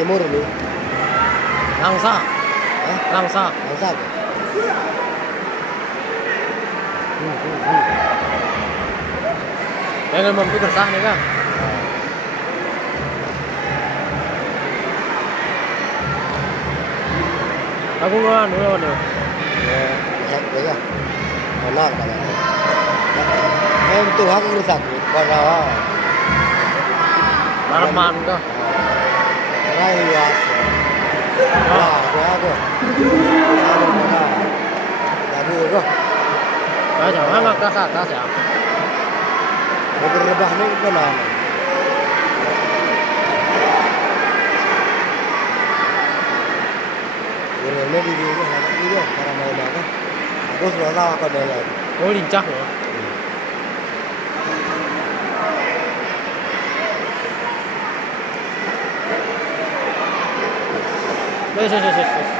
timur nih. Langsa. Hah? Langsa. Bangsat. Pengen mau bersah nih kan? Aku nggak dulu nih. Ya. Enak kan. Tuh aku sakit pada Marman kah? raya. Wah, aku. Jadi kok Jangan nggak ke atas ya. berbah nih kena. Ini di sini ada juga cara main apa? Aku sudah tahu aku ada lagi. Oh lincah loh. Yes.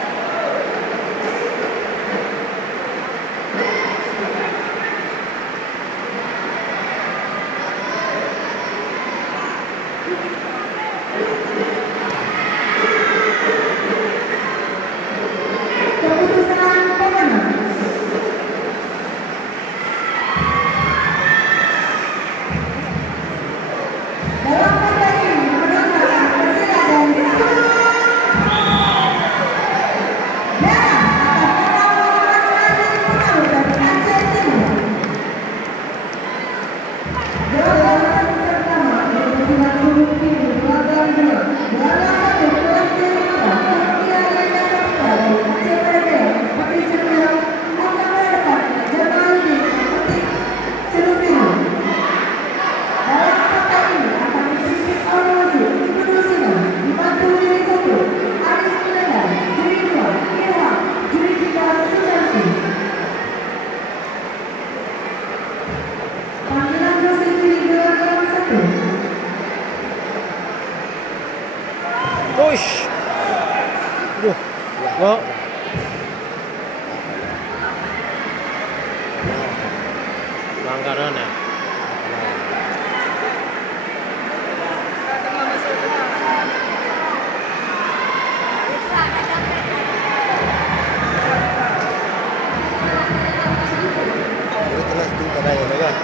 Push. Duh. Kok pelanggaran ya? Ini terus di pada ya, kan?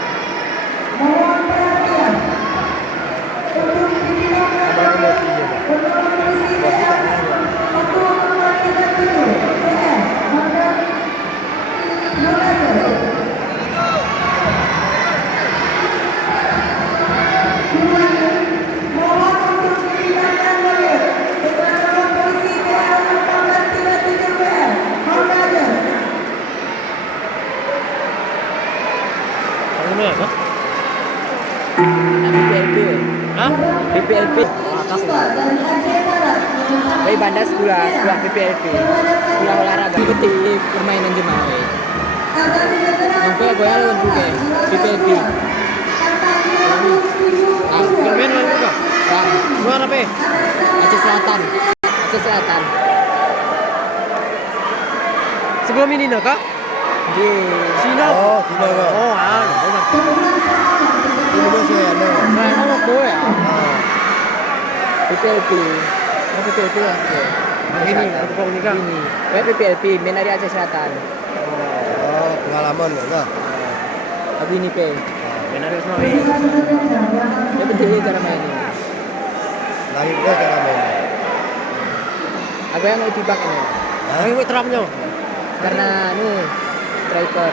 Ada emosinya, Pak. Ini apa? BPLP. Hah? BPLP. Atas lah. Bayi bandar sekolah BPLP. Sekolah olahraga. Itu permainan Jemawe. Sampai gue lawan juga BPLP. Bermain lalu kah? Luar apa? Aceh Selatan. Aceh Selatan. Sebelum ini nak kah? Di Sino. Oh, Sino, Kak. Oh, Ini masih ada. Main sama gue ya. BPLP. Oh, BPLP lah. Ini, aku ini kah? Ini. BPLP, main dari Aceh Selatan. Oh, pengalaman enggak? Tapi ini pe. Benar semua ini. Ya betul cara main ini. Lahirnya cara main. Aku yang mau tibak ini. Ayo wait terapnya. Karena striker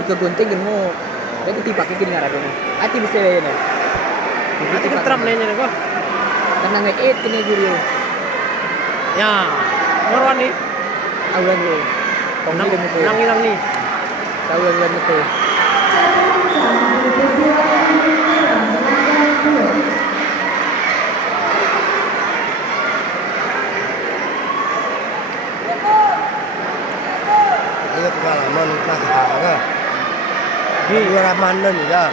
itu gunting gemuk itu tibak gini ngarep ini hati bisa ini Nanti ke terap nanya kok. karena nge-eat kini guru Ya, ngorwan nih. awan lu Nang itu hilang nih. awan itu Ini pengalaman kelas A kan? Di Dua Rahmanan ya.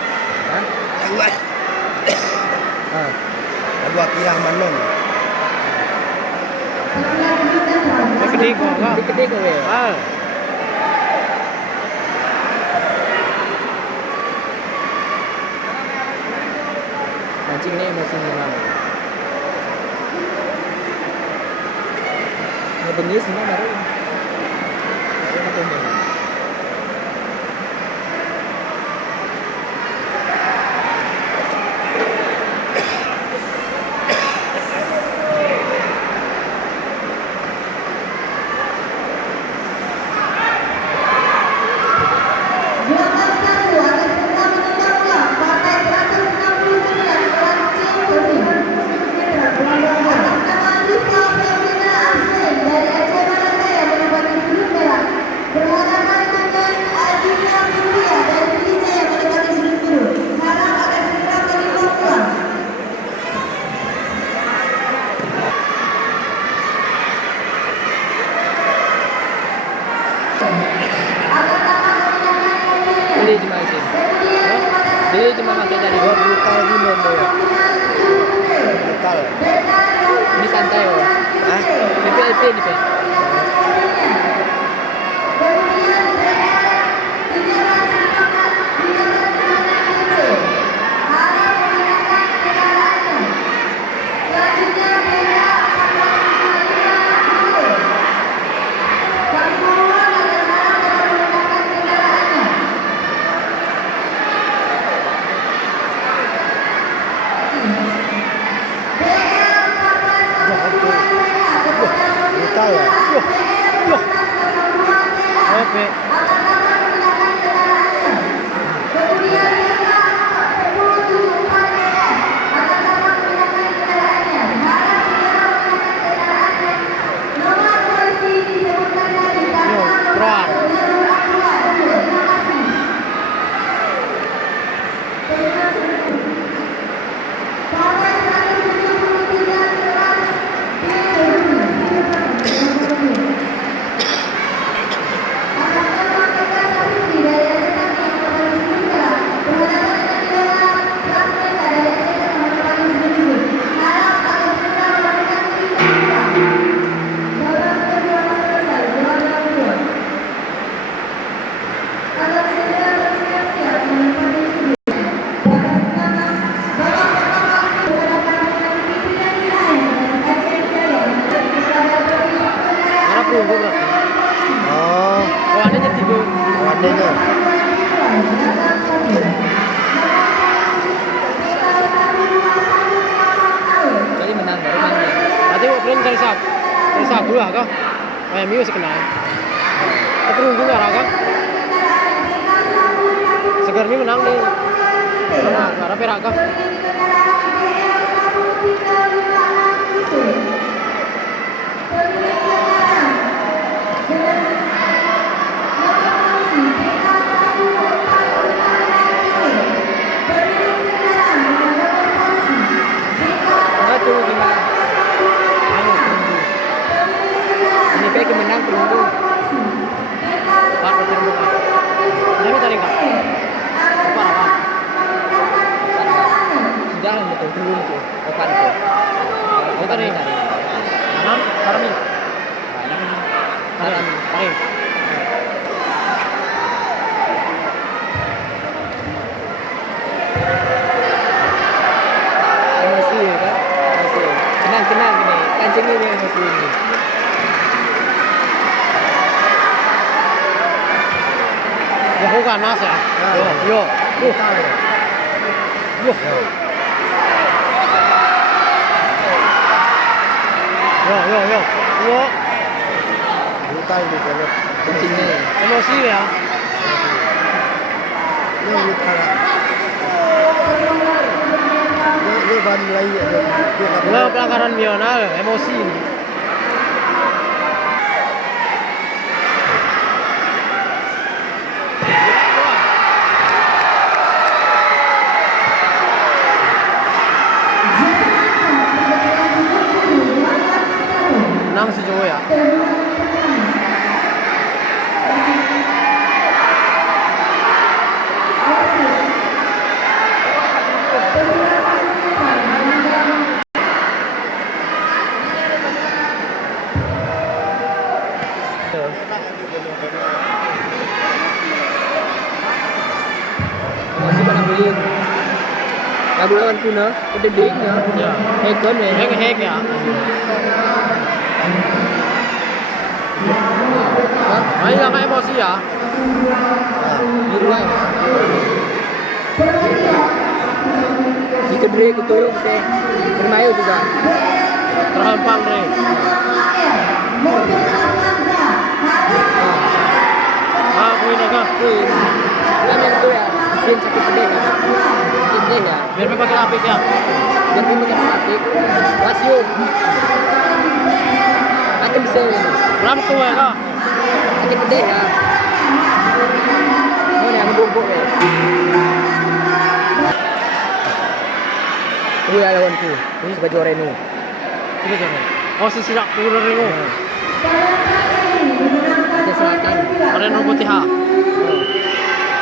Hah? Dua Ki Rahmanan. gede kok enggak. gede kok ya Ah, mancing nih mesin memang kebengi semua baru. Beli cuma sih. Beli cuma pakai dari Gua brutal gini ya. Brutal. ini santai loh. Hah? DPLP nih Pak. Brutal ya. Oke. Keluar. Mana perunggu berarti? Oh, Lawannya jadi tiga. warnanya. Jadi menang baru main. Berarti belum cari satu lah kah? Kayak mie masih kenal. Tapi perunggu nggak kah? Segar mie menang nih. Karena perak kah? Enggak tuh cuma ini PK menang perunggu. Empat berarti bukan. Ini tadi kah? Parah kah? Sudah lah betul turun tuh. Opan tuh. Oh tadi. Kanan, Karmi. Kanan. Karim. Emosi ya kan? Emosi. Tenang gini. Kancing ini emosi ini. Ya bukan mas ya. Yo. Brutal ya. Yo. Yo. Brutal di kalau Pentingnya. Emosi ya. ini brutal. Dia ban lagi ya. Dia nggak Gua pelanggaran bional, emosi. Menang sejauh ya. Masih pada beli lagu lawan kuna udah dingnya Ya. Hekon ya Hek ya. Main lang emosi ya. Biru aja. Itu Dre kutulung sih. Bermain juga. Terhampang deh. Aku ini kah? Queen. Kan yang itu ya. Queen sakit pedih kan. Sakit pedih ya. Biar pakai apik ya. Dan ini kan sakit. Lasio. Macam bisa ini. Berapa tua ya kah? Sakit pedih ya. Oh yang ngebungkuk ya. Gue ya lawanku. Ini sebagai Reno. Itu jangan. Oh si sirak turun Reno. Aceh Selatan. Reno putih ha.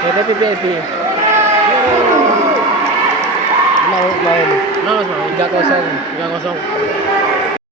PPP. Mau ini. Nah mas 3-0. 3-0.